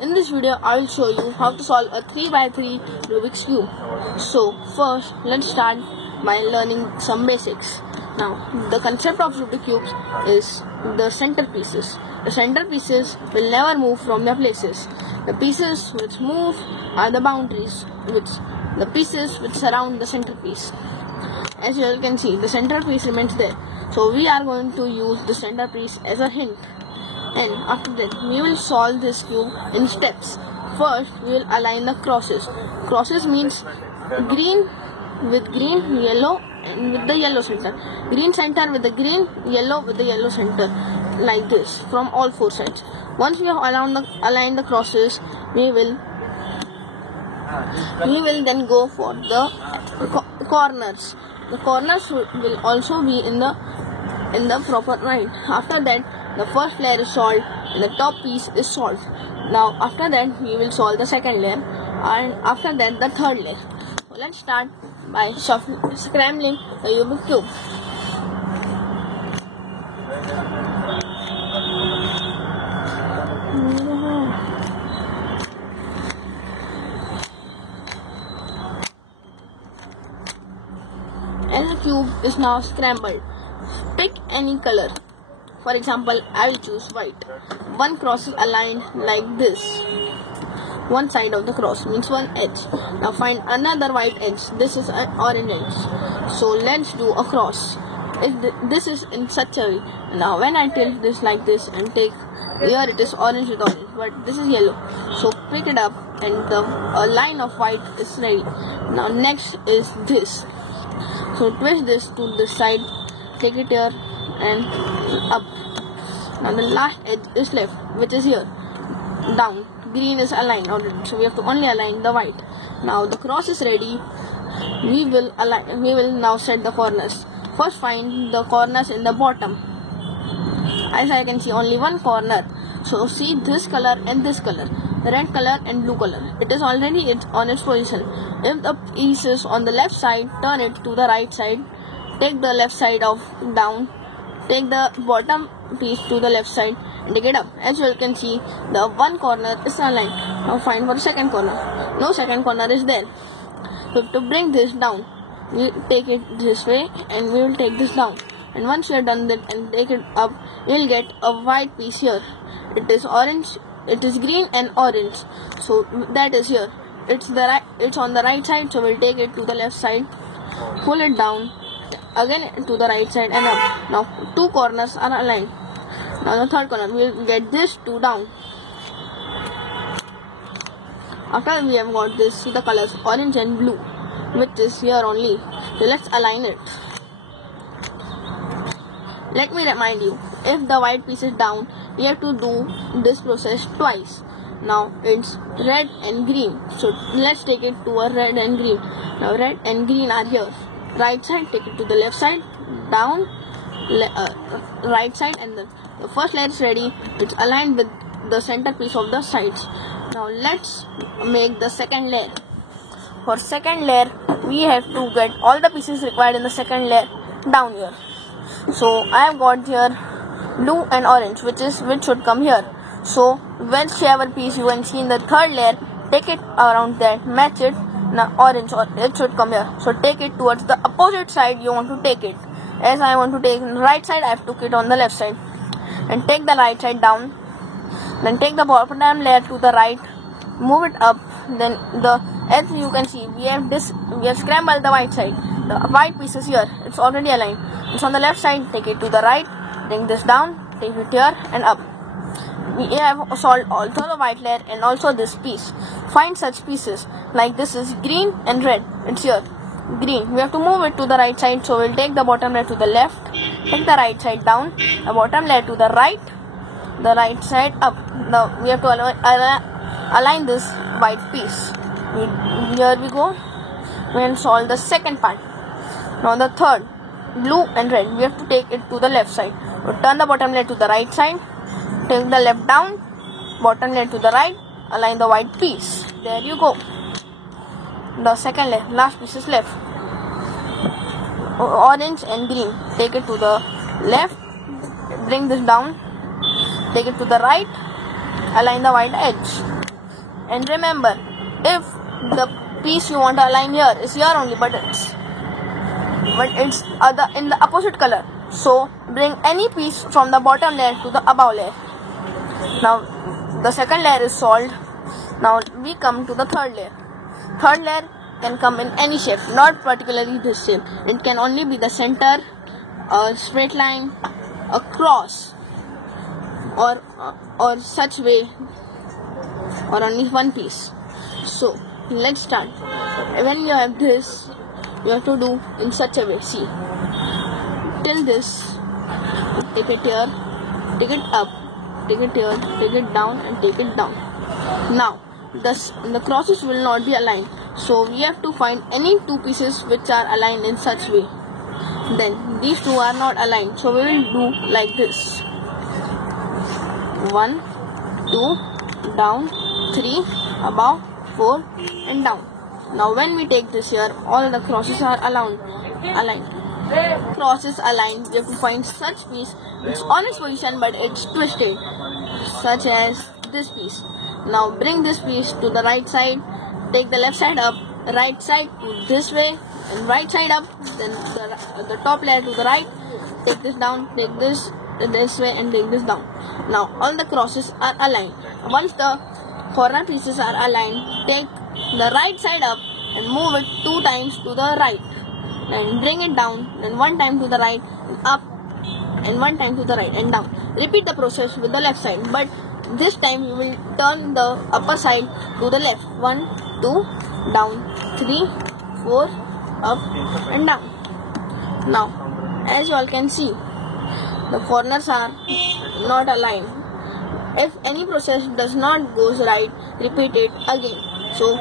In this video, I will show you how to solve a 3x3 Rubik's Cube. So first, let's start by learning some basics. Now, the concept of Rubik's Cube is the centerpieces. The centerpieces will never move from their places. The pieces which move are the boundaries, the pieces which surround the centerpiece. As you all can see, the centerpiece remains there. So we are going to use the centerpiece as a hint. And after that, we will solve this cube in steps. First, we will align the crosses. Crosses means green with green, yellow, and with the yellow center. Green center with the green, yellow with the yellow center, like this from all four sides. Once we have aligned the crosses, we will then go for the corners. The corners will also be in the proper line. After that, the first layer is solved and the top piece is solved. Now after that, we will solve the second layer, and after that the third layer. So let's start by scrambling the Rubik's Cube. And the cube is now scrambled. Pick any color. For example, I will choose white. One cross is aligned like this. One side of the cross means one edge. Now find another white edge. This is an orange edge. So let's do a cross. This is in such a way. Now when I tilt this like this and take, here it is orange with orange, but this is yellow. So pick it up and a line of white is ready. Now next is this. So twist this to this side, take it here and up. Now the last edge is left, which is here. Down. Green is aligned already, so we have to only align the white. Now the cross is ready. We will now set the corners. First find the corners in the bottom. As I can see, only one corner. So see this color and this color, red color and blue color. It is already on its position. If the piece is on the left side, turn it to the right side. Take the left side of down. Take the bottom piece to the left side and take it up. As you can see, the one corner is aligned. Now find for the second corner. No second corner is there. So to bring this down, we take it this way and we will take this down. And once you have done that and take it up, you will get a white piece here. It is orange, it is green and orange. So that is here. It's on the right side, so we'll take it to the left side. Pull it down. Again to the right side and up. Now two corners are aligned. Now the third corner, we will get this two down. After we have got this, see the colors orange and blue, which is here only. So let's align it. Let me remind you, if the white piece is down, we have to do this process twice. Now it's red and green, so let's take it to a red and green. Now red and green are here. Right side, take it to the left side, down, right side, and then the first layer is ready. It's aligned with the centerpiece of the sides. Now let's make the second layer. For second layer, we have to get all the pieces required in the second layer down here. So I have got here blue and orange, which should come here. So whichever piece you can see in the third layer, take it around that, match it. Now orange, or it should come here. So take it towards the opposite side you want to take it. As I want to take the right side, I have took it on the left side. And take the right side down. Then take the bottom layer to the right. Move it up. Then as you can see, we have scrambled the white side. The white piece is here. It's already aligned. It's on the left side. Take it to the right. Bring this down. Take it here and up. We have solved also the white layer and also this piece. Find such pieces. Like this is green and red. It's here. Green. We have to move it to the right side. So we'll take the bottom layer to the left. Take the right side down. The bottom layer to the right. The right side up. Now we have to align this white piece. Here we go. We will solve the second part. Now the third. Blue and red. We have to take it to the left side. We'll turn the bottom layer to the right side. Take the left down, bottom layer to the right, align the white piece. There you go. The second layer, last piece is left. Orange and green. Take it to the left, bring this down, take it to the right, align the white edge. And remember, if the piece you want to align here is here only, but it's in the opposite color, so bring any piece from the bottom layer to the above layer. Now the second layer is solved. Now we come to the third layer. Third layer can come in any shape, not particularly this shape. It can only be the center, a straight line, a cross, or such way, or only one piece. So let's start. When you have this, you have to do in such a way. See, till this, take it here, take it up, take it here, take it down, and take it down. Now the crosses will not be aligned, so we have to find any two pieces which are aligned in such way. Then these two are not aligned, so we will do like this: 1, 2, down, 3, above, 4, and down. Now when we take this here, all the crosses are aligned. Crosses aligned, we have to find such piece. It's on its position but it's twisted, such as this piece. Now bring this piece to the right side, take the left side up, right side to this way, and right side up, then the top layer to the right, take this down, take this way, and take this down. Now all the crosses are aligned. Once the corner pieces are aligned, take the right side up and move it 2 times to the right, and bring it down, then 1 time to the right and up, and 1 time to the right and down. Repeat the process with the left side, but this time you will turn the upper side to the left. 1, 2, down, 3, 4, up and down. Now as you all can see, the corners are not aligned. If any process does not goes right, repeat it again. So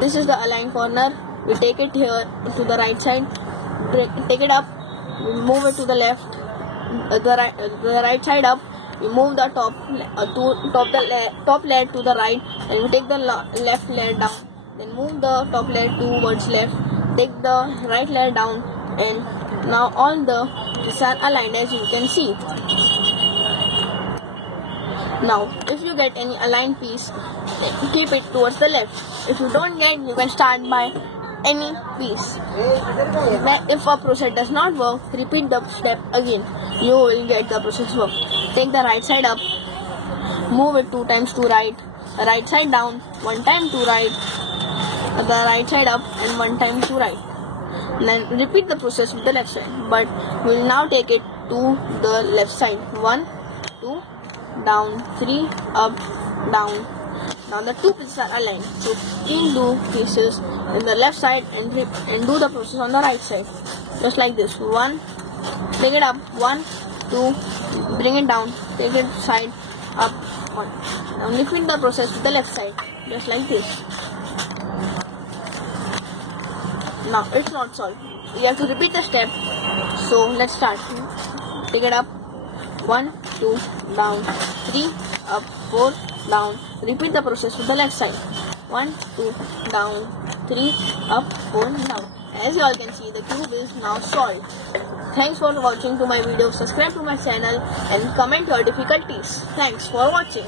this is the aligned corner. We take it here to the right side, take it up, move it to the left, the right side up, we move the top layer to the right, and we take the left layer down, then move the top layer towards left, take the right layer down, and now all the pieces are aligned, as you can see. Now if you get any aligned piece, keep it towards the left. If you don't get, you can start by any piece. If a process does not work, repeat the step again. You will get the process work. Take the right side up, move it 2 times to right side down, 1 time to right, the right side up, and 1 time to right. Then repeat the process with the left side, but we will now take it to the left side. 1, 2, down, 3, up, down. Now the 2 pieces are aligned, so please do pieces in the left side and do the process on the right side, just like this. 1, take it up, 1, 2, bring it down, take it side up, 1. Now repeat the process with the left side, just like this. Now it's not solved. You have to repeat the step. So let's start. Take it up, 1, 2, down, 3, up, 4, down. Repeat the process with the left side. 1, 2, down, 3, up, 4, down. As you all can see, the cube is now solved. Thanks for watching to my video. Subscribe to my channel and comment your difficulties. Thanks for watching.